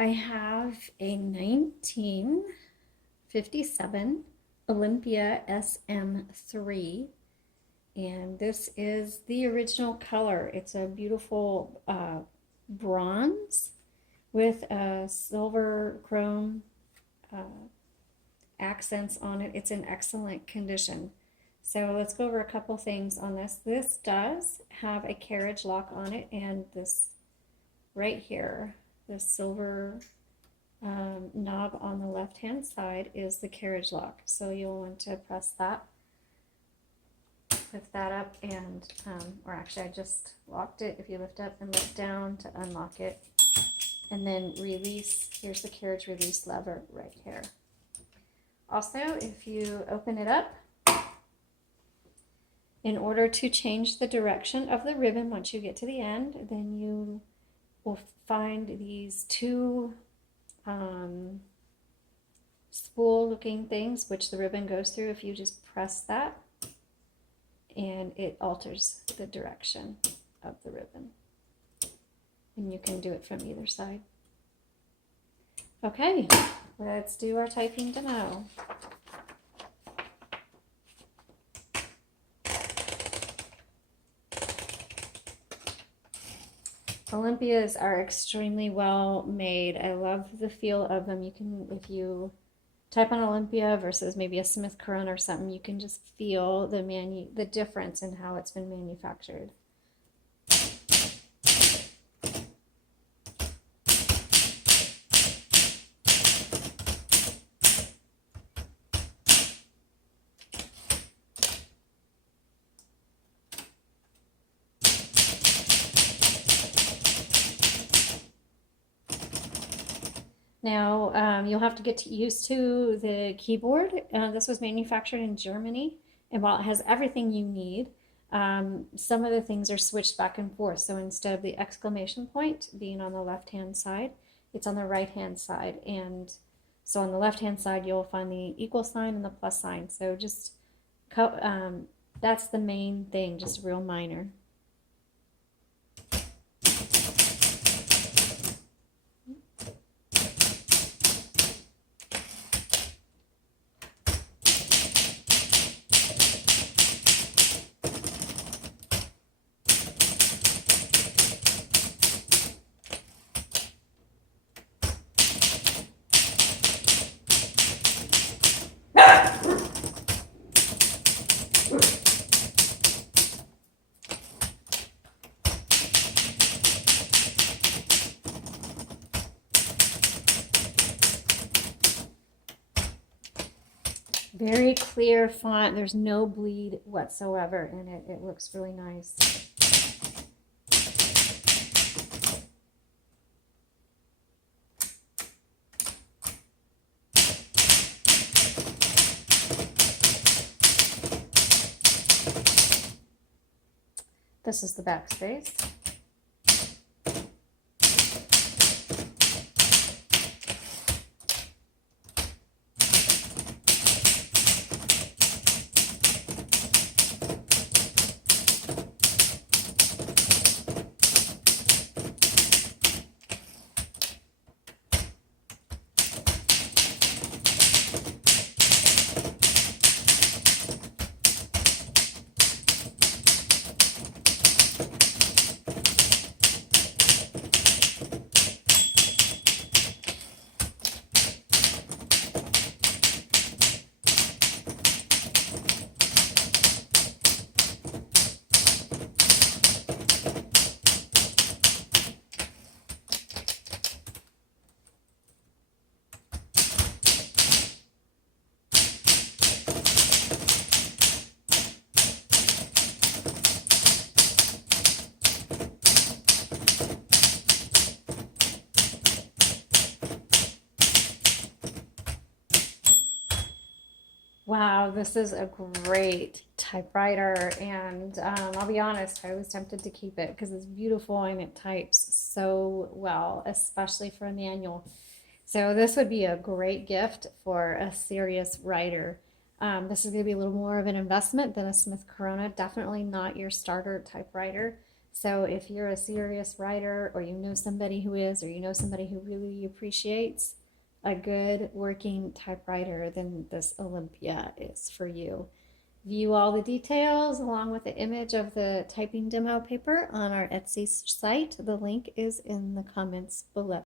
I have a 1957 Olympia SM3, and this is the original color. It's a beautiful bronze with a silver chrome accents on it. It's in excellent condition. So let's go over a couple things on this. This does have a carriage lock on it, and this right here, this silver knob on the left hand side is the carriage lock. So you'll want to press that, lift that up, and or actually I just locked it. If you lift up and lift down to unlock it, and then release, here's the carriage release lever right here. Also, if you open it up, in order to change the direction of the ribbon once you get to the end, then you will find these two spool looking things which the ribbon goes through. If you just press that, and it alters the direction of the ribbon, and you can do it from either side. Okay, let's do our typing demo. Olympias are extremely well made. I love the feel of them. You can, if you type on Olympia versus maybe a Smith Corona or something, you can just feel the difference in how it's been manufactured. Now, you'll have to get used to the keyboard. This was manufactured in Germany, and while it has everything you need, some of the things are switched back and forth. So instead of the exclamation point being on the left-hand side, it's on the right-hand side. And so on the left-hand side, you'll find the equal sign and the plus sign. So just, that's the main thing, just real minor. Very clear font. There's no bleed whatsoever in it. It looks really nice. This is the backspace. Wow, this is a great typewriter, and I'll be honest, I was tempted to keep it because it's beautiful and it types so well, especially for a manual. So this would be a great gift for a serious writer. This is going to be a little more of an investment than a Smith Corona. Definitely not your starter typewriter, So if you're a serious writer, or you know somebody who is, or you know somebody who really appreciates a good working typewriter, then this Olympia is for you. View all the details along with the image of the typing demo paper on our Etsy site. The link is in the comments below.